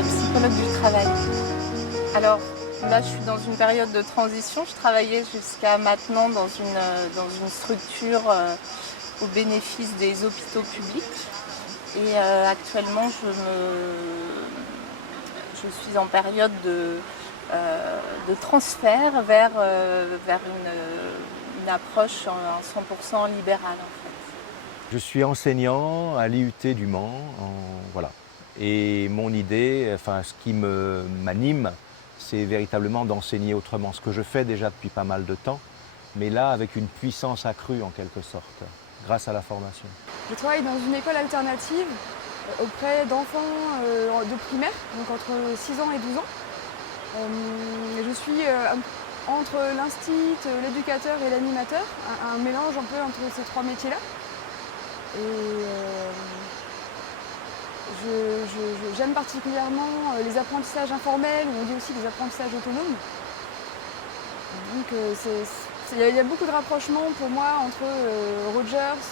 psychologue du travail. Alors là, je suis dans une période de transition. Je travaillais jusqu'à maintenant dans une structure au bénéfice des hôpitaux publics. Et actuellement, je suis en période de transfert vers une approche en 100% libérale en fait. Je suis enseignant à l'IUT du Mans, voilà. Et mon idée, enfin ce qui m'anime, c'est véritablement d'enseigner autrement. Ce que je fais déjà depuis pas mal de temps, mais là avec une puissance accrue en quelque sorte, grâce à la formation. Je travaille dans une école alternative auprès d'enfants de primaire, donc entre 6 ans et 12 ans. Je suis entre l'instit, l'éducateur et l'animateur, un mélange un peu entre ces trois métiers-là. Et j'aime particulièrement les apprentissages informels, ou on dit aussi les apprentissages autonomes. Donc il y a beaucoup de rapprochements pour moi entre Rogers,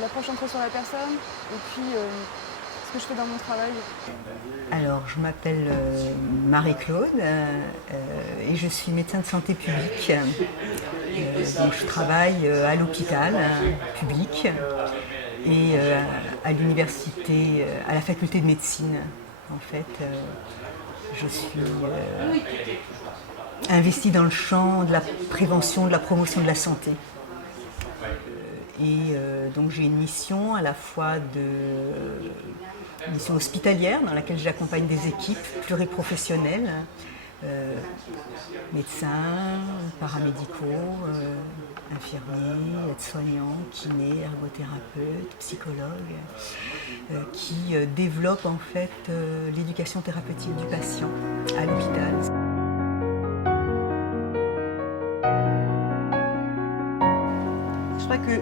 l'approche centrée sur la personne, et puis ce que je fais dans mon travail. Alors, je m'appelle Marie-Claude et je suis médecin de santé publique. Donc, je travaille à l'hôpital public et à l'université, à la faculté de médecine. En fait, je suis investie dans le champ de la prévention, de la promotion de la santé. Donc j'ai une mission à la fois une mission hospitalière dans laquelle j'accompagne des équipes pluriprofessionnelles, médecins, paramédicaux, infirmiers, aides-soignants, kinés, ergothérapeutes, psychologues, qui développent en fait l'éducation thérapeutique du patient à l'hôpital. Je crois que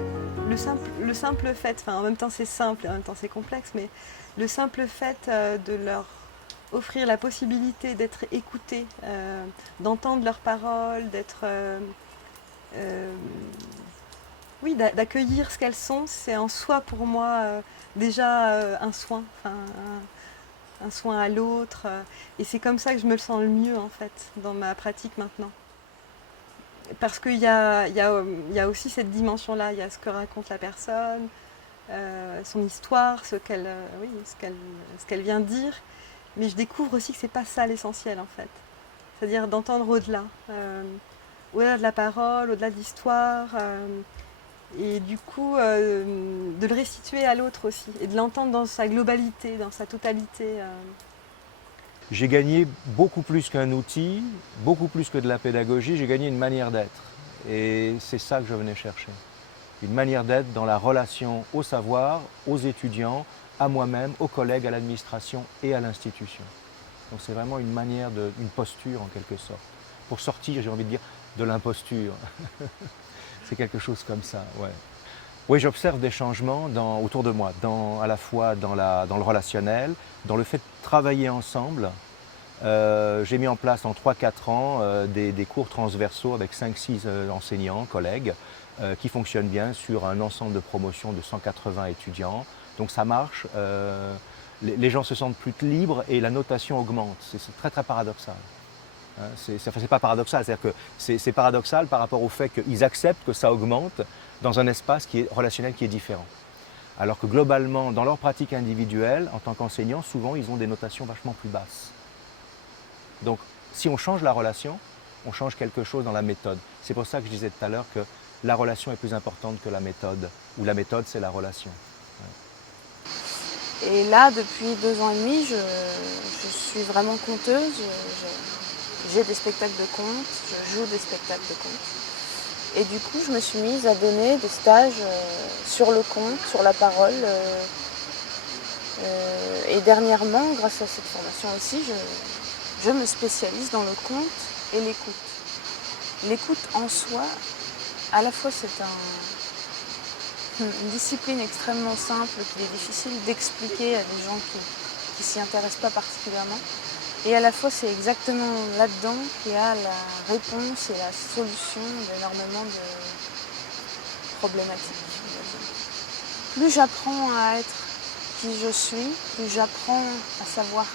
le simple fait, enfin en même temps c'est simple et en même temps c'est complexe, mais le simple fait de leur offrir la possibilité d'être écoutés, d'entendre leurs paroles, oui, d'accueillir ce qu'elles sont, c'est en soi pour moi déjà un soin, un soin à l'autre, et c'est comme ça que je me sens le mieux en fait dans ma pratique maintenant. Parce qu'il y a aussi cette dimension-là, il y a ce que raconte la personne, son histoire, ce qu'elle vient dire, mais je découvre aussi que c'est pas ça l'essentiel en fait. C'est-à-dire d'entendre au-delà, au-delà de la parole, au-delà de l'histoire, et du coup de le restituer à l'autre aussi, et de l'entendre dans sa globalité, dans sa totalité. J'ai gagné beaucoup plus qu'un outil, beaucoup plus que de la pédagogie, j'ai gagné une manière d'être. Et c'est ça que je venais chercher. Une manière d'être dans la relation au savoir, aux étudiants, à moi-même, aux collègues, à l'administration et à l'institution. Donc c'est vraiment une manière, une posture en quelque sorte. Pour sortir, j'ai envie de dire, de l'imposture. C'est quelque chose comme ça, ouais. Oui, j'observe des changements autour de moi, à la fois dans le relationnel, dans le fait de travailler ensemble. J'ai mis en place en 3-4 ans des cours transversaux avec 5-6 enseignants, collègues, qui fonctionnent bien sur un ensemble de promotions de 180 étudiants. Donc ça marche, les gens se sentent plus libres et la notation augmente. C'est très très paradoxal. Hein, c'est pas paradoxal, c'est-à-dire que c'est paradoxal par rapport au fait qu'ils acceptent que ça augmente dans un espace relationnel qui est différent. Alors que globalement, dans leur pratique individuelle, en tant qu'enseignants, souvent ils ont des notations vachement plus basses. Donc si on change la relation, on change quelque chose dans la méthode. C'est pour ça que je disais tout à l'heure que la relation est plus importante que la méthode, ou la méthode c'est la relation. Ouais. Et là, depuis 2 ans et demi, je suis vraiment conteuse. J'ai des spectacles de contes, je joue des spectacles de contes. Et du coup, je me suis mise à donner des stages sur le conte, sur la parole. Et dernièrement, grâce à cette formation aussi, je me spécialise dans le conte et l'écoute. L'écoute en soi, à la fois c'est une discipline extrêmement simple qu'il est difficile d'expliquer à des gens qui ne s'y intéressent pas particulièrement. Et à la fois c'est exactement là-dedans qu'il y a la réponse et la solution d'énormément de problématiques. Plus j'apprends à être qui je suis, plus j'apprends à savoir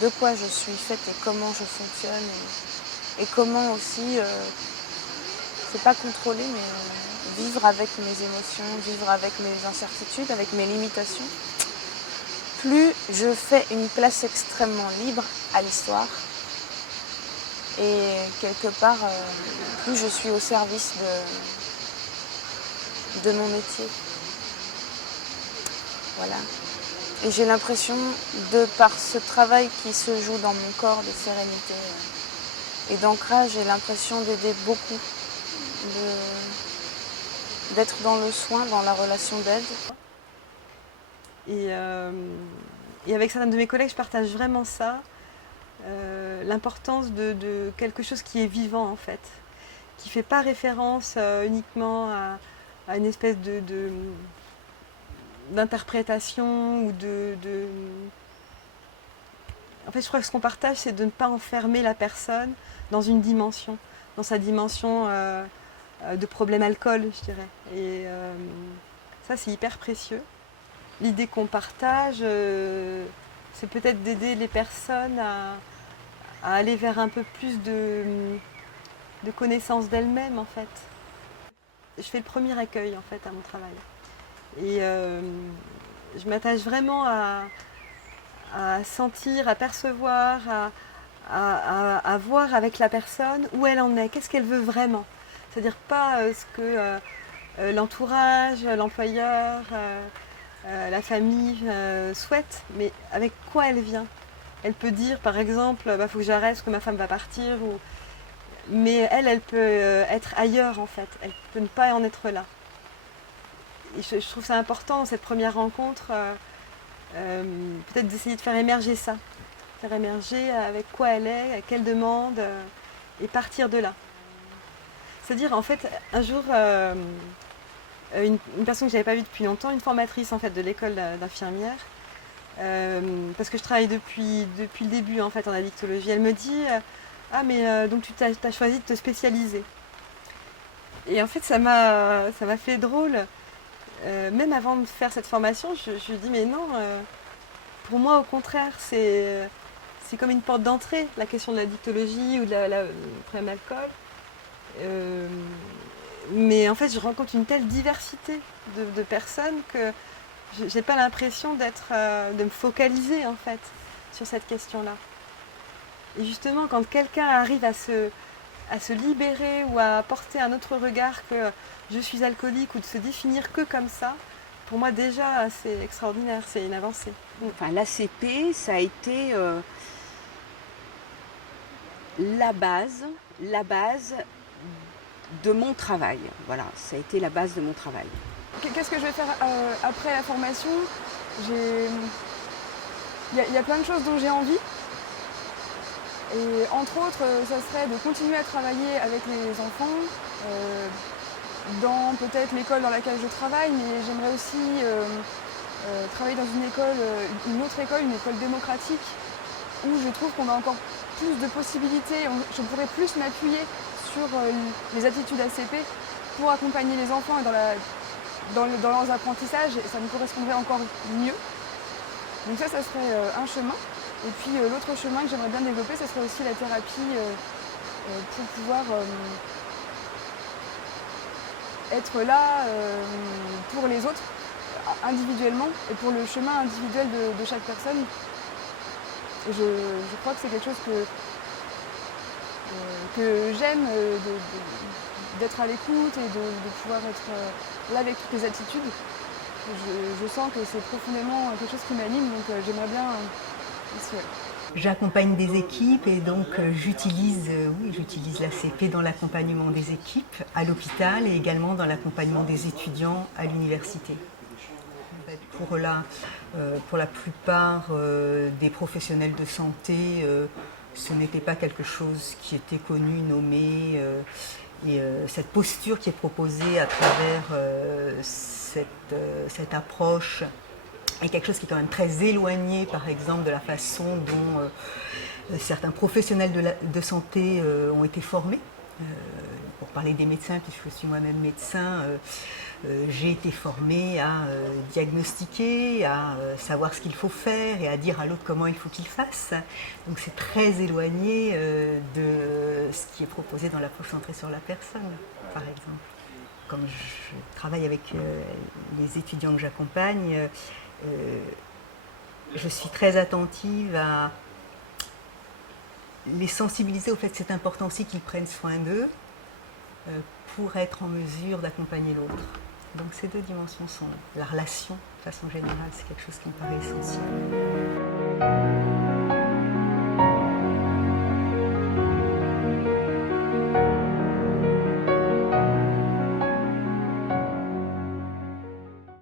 de quoi je suis faite et comment je fonctionne et comment aussi, c'est pas contrôler, mais vivre avec mes émotions, vivre avec mes incertitudes, avec mes limitations. Plus je fais une place extrêmement libre à l'histoire et quelque part, plus je suis au service de mon métier. Voilà. Et j'ai l'impression, de par ce travail qui se joue dans mon corps de sérénité et d'ancrage, j'ai l'impression d'aider beaucoup, d'être dans le soin, dans la relation d'aide. Et avec certains de mes collègues, je partage vraiment ça, l'importance de quelque chose qui est vivant en fait, qui ne fait pas référence uniquement à une espèce d'interprétation ou En fait, je crois que ce qu'on partage, c'est de ne pas enfermer la personne dans une dimension, dans sa dimension de problème alcool, je dirais. Et ça, c'est hyper précieux. L'idée qu'on partage, c'est peut-être d'aider les personnes à aller vers un peu plus de connaissance d'elles-mêmes, en fait. Je fais le premier accueil, en fait, à mon travail. Et je m'attache vraiment à sentir, à percevoir, à voir avec la personne où elle en est, qu'est-ce qu'elle veut vraiment. C'est-à-dire pas ce que l'entourage, l'employeur, la famille souhaite, mais avec quoi elle vient. Elle peut dire par exemple, faut que j'arrête parce que ma femme va partir, mais elle peut être ailleurs en fait, elle peut ne pas en être là. Et je trouve ça important dans cette première rencontre, peut-être d'essayer de faire émerger ça, faire émerger avec quoi elle est, avec quelle demande, et partir de là. C'est-à-dire en fait, un jour, une personne que je n'avais pas vue depuis longtemps, une formatrice en fait de l'école d'infirmière, parce que je travaille depuis le début en fait en addictologie, elle me dit ah mais donc tu as choisi de te spécialiser. Et en fait ça m'a fait drôle. Même avant de faire cette formation, je dis mais non, pour moi au contraire c'est comme une porte d'entrée, la question de l'addictologie ou de le problème d'alcool. Mais en fait je rencontre une telle diversité de personnes que j'ai pas l'impression de me focaliser en fait sur cette question-là. Et justement quand quelqu'un arrive à se libérer ou à porter un autre regard que je suis alcoolique ou de se définir que comme ça, pour moi déjà c'est extraordinaire, c'est une avancée. Enfin, l'ACP, ça a été la base de mon travail. Voilà, ça a été la base de mon travail. Qu'est-ce que je vais faire après la formation? Il y a plein de choses dont j'ai envie. Et entre autres, ça serait de continuer à travailler avec les enfants, dans peut-être l'école dans laquelle je travaille, mais j'aimerais aussi travailler dans une autre école, une école démocratique, où je trouve qu'on a encore plus de possibilités, je pourrais plus m'appuyer sur les attitudes ACP pour accompagner les enfants dans leurs apprentissages, et ça me correspondrait encore mieux. Donc ça serait un chemin. Et puis l'autre chemin que j'aimerais bien développer, ce serait aussi la thérapie pour pouvoir être là pour les autres individuellement et pour le chemin individuel de chaque personne. Et je crois que c'est quelque chose que j'aime, d'être à l'écoute et de pouvoir être là avec toutes les attitudes. Je sens que c'est profondément quelque chose qui m'anime, donc j'aimerais bien ici. J'accompagne des équipes et donc j'utilise l'ACP dans l'accompagnement des équipes à l'hôpital et également dans l'accompagnement des étudiants à l'université. Pour la plupart des professionnels de santé, ce n'était pas quelque chose qui était connu, nommé, et cette posture qui est proposée à travers cette approche est quelque chose qui est quand même très éloigné, par exemple, de la façon dont certains professionnels de santé ont été formés. pour parler des médecins, puisque je suis moi-même médecin, j'ai été formée à diagnostiquer, à savoir ce qu'il faut faire et à dire à l'autre comment il faut qu'il fasse. Donc c'est très éloigné de ce qui est proposé dans l'approche centrée sur la personne, par exemple. Comme je travaille avec les étudiants que j'accompagne, je suis très attentive à les sensibiliser au fait que c'est important aussi qu'ils prennent soin d'eux pour être en mesure d'accompagner l'autre. Donc ces deux dimensions sont la relation, de façon générale, c'est quelque chose qui me paraît essentiel.